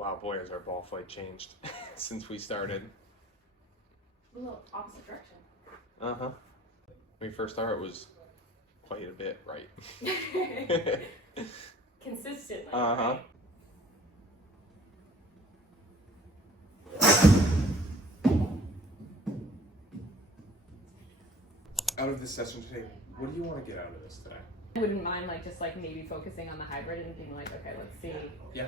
Wow, boy, has our ball flight changed since we started. A little opposite direction. Uh-huh. When we first started, it was played a bit right. Consistently. Uh-huh. Right? Out of this session today, what do you want to get out of this today? I wouldn't mind just maybe focusing on the hybrid and being like, okay, let's see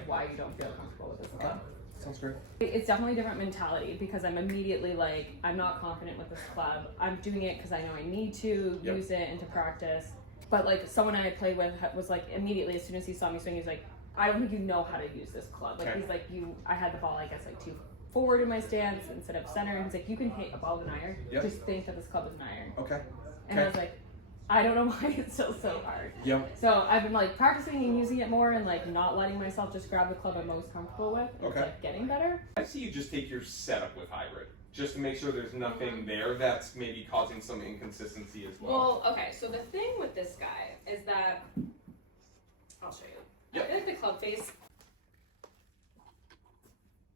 why you don't feel comfortable with this club. Sounds great. It's definitely a different mentality because I'm immediately like, I'm not confident with this club. I'm doing it because I know I need to use it and to practice. But someone I played with was like, immediately as soon as he saw me swing, he's like, I don't think you know how to use this club. He's like, I had the ball, I guess, too forward in my stance instead of center. And he's like, you can hit a ball with an iron. Just think that this club is an iron. Okay. And I was like, I don't know why it's still so hard. Yep. So I've been practicing and using it more and not letting myself just grab the club I'm most comfortable with. It's getting better. I see you just take your setup with hybrid, just to make sure there's nothing there that's maybe causing some inconsistency as well. Well, okay, so the thing with this guy is that, I'll show you. Yep. I feel like the club face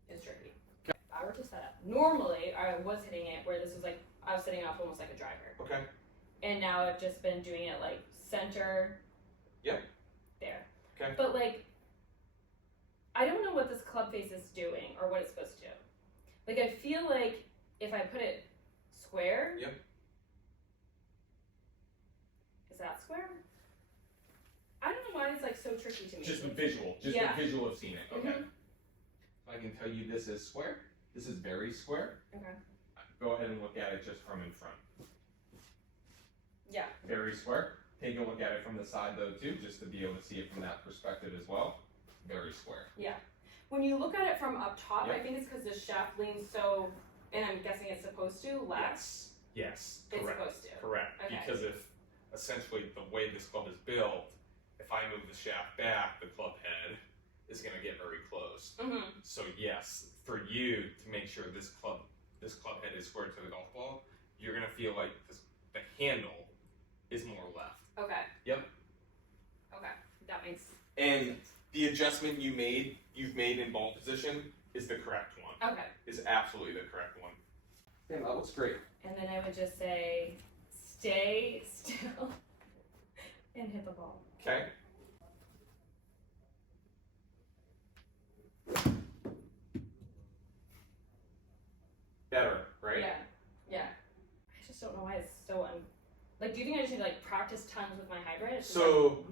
is tricky. If I were to set up, normally I was hitting it where this was I was setting off almost like a driver. Okay. And now I've just been doing it center. Yep. There. Okay. But I don't know what this club face is doing or what it's supposed to do. I feel like if I put it square. Yep. Is that square? I don't know why it's so tricky to me. Just the visual. Just the visual of seeing it. Okay. Mm-hmm. I can tell you this is square. This is very square. Okay. Go ahead and look at it just from in front. Yeah. Very square. Take a look at it from the side though too, just to be able to see it from that perspective as well. Very square. Yeah. When you look at it from up top, Yep. I think it's because the shaft leans so, and I'm guessing it's supposed to, less. Yes. It's Correct. supposed to. Correct. Okay. Because if essentially the way this club is built, if I move the shaft back, the club head is going to get very close. Mm-hmm. So yes, for you to make sure this club head is square to the golf ball, you're going to feel like the handle is more left. Okay. Yep. Okay. That makes And sense. the adjustment you've made in ball position is the correct one. Okay. Is absolutely the correct one. Yeah, that looks great. And then I would just say, stay still and hit the ball. Okay. Better, right? Yeah. Yeah. I just don't know why it's so do you think I just need to practice tons with my hybrid? It's just,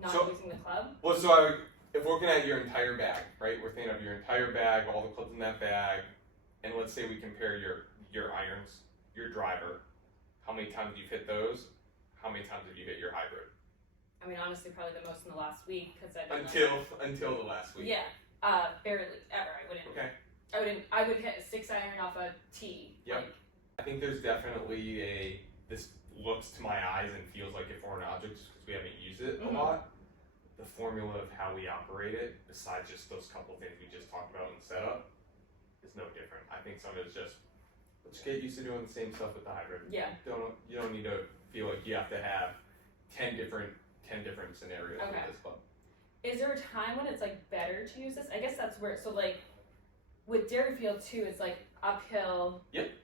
not using the club? Well, so if we're looking at your entire bag, right? We're thinking of your entire bag, all the clubs in that bag, and let's say we compare your irons, your driver. How many times you've hit those? How many times have you hit your hybrid? I mean, honestly, probably the most in the last week because I've been Until the last week. Yeah. Barely ever. I wouldn't. Okay. I would hit a 6-iron off a tee. Yep. I think there's definitely this looks to my eyes and feels like a foreign object just because we haven't used it a lot. The formula of how we operate it, besides just those couple things we just talked about in setup, is no different. I think some of it's just let's get used to doing the same stuff with the hybrid. Yeah. You don't need to feel like you have to have 10 different scenarios with this club. Is there a time when it's better to use this? I guess that's where with Dairyfield too, it's uphill. Yep.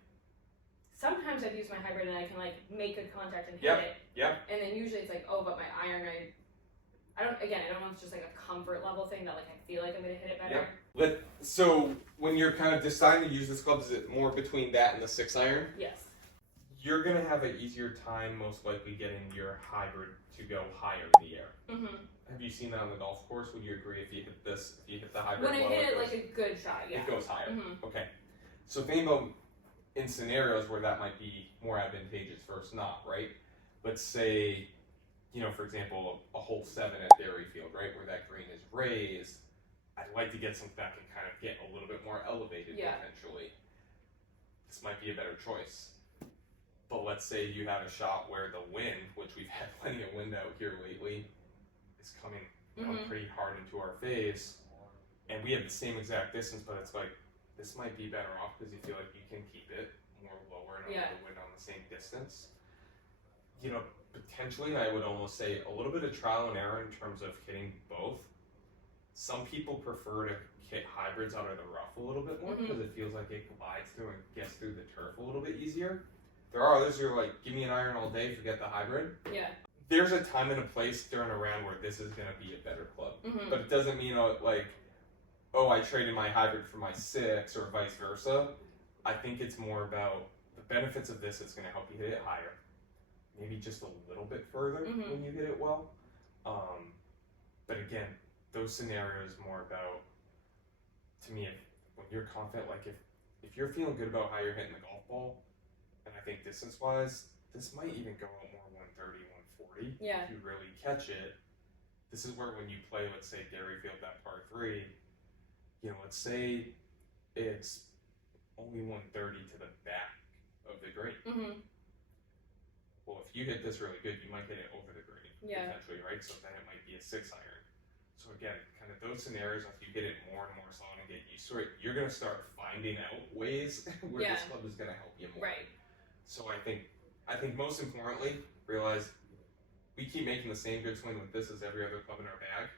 Sometimes I've used my hybrid and I can make good contact and hit it. Yeah. And then usually it's but my iron, I don't know if it's just a comfort level thing that I feel like I'm gonna hit it better. Yeah. So when you're kind of deciding to use this club, is it more between that and the 6-iron? Yes. You're gonna have an easier time most likely getting your hybrid to go higher in the air. Mm-hmm. Have you seen that on the golf course? Would you agree if you hit the hybrid? When I hit it a good shot, yeah. It goes higher. Mm-hmm. Okay. So think about in scenarios where that might be more advantageous versus not, right? Let's say, for example, a hole 7 at Dairyfield, right, where that green is raised. I'd like to get something that can kind of get a little bit more elevated potentially. This might be a better choice. But let's say you have a shot where the wind, which we've had plenty of wind out here lately, is coming pretty hard into our face, and we have the same exact distance, but it's this might be better off because you feel like you can keep it more lower and under the wind on the same distance. Potentially, I would almost say a little bit of trial and error in terms of hitting both. Some people prefer to hit hybrids out of the rough a little bit more because it feels like it glides through and gets through the turf a little bit easier. There are others who are like, give me an iron all day, forget the hybrid. Yeah. There's a time and a place during a round where this is going to be a better club. But it doesn't mean like, oh, I traded my hybrid for my 6 or vice versa. I think it's more about the benefits of this. It's going to help you hit it higher, maybe just a little bit further when you hit it well. But again, those scenarios more about, to me, when you're confident, like if you're feeling good about how you're hitting the golf ball, and I think distance-wise, this might even go out more 130, 140. Yeah. If you really catch it, this is where when you play, let's say Dairyfield, that par 3, let's say it's only 130 to the back of the green. Well, if you hit this really good, you might hit it over the green, potentially, right? So then it might be a 6 iron. So again, kind of those scenarios, if you get it more and more solid and get used to it, you're going to start finding out ways where this club is going to help you more. Right. So I think most importantly, realize we keep making the same good swing with this as every other club in our bag.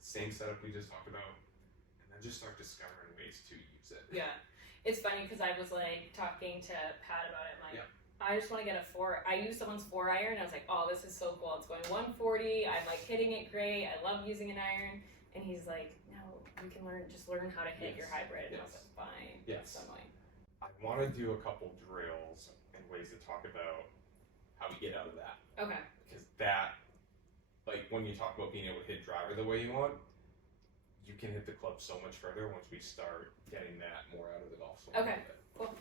Same setup we just talked about, and then just start discovering ways to use it. Yeah. It's funny because I was like talking to Pat about it. I'm like, I just want to get a 4. I used someone's 4 iron. And I was like, oh, this is so cool. It's going 140. I'm like hitting it great. I love using an iron. And he's like, no, you can learn how to hit your hybrid. And I was like, fine. So I'm like, I want to do a couple drills and ways to talk about how we get out of that. Okay. Because that, like when you talk about being able to hit driver the way you want, you can hit the club so much further once we start getting that more out of the golf swing. Okay. Cool.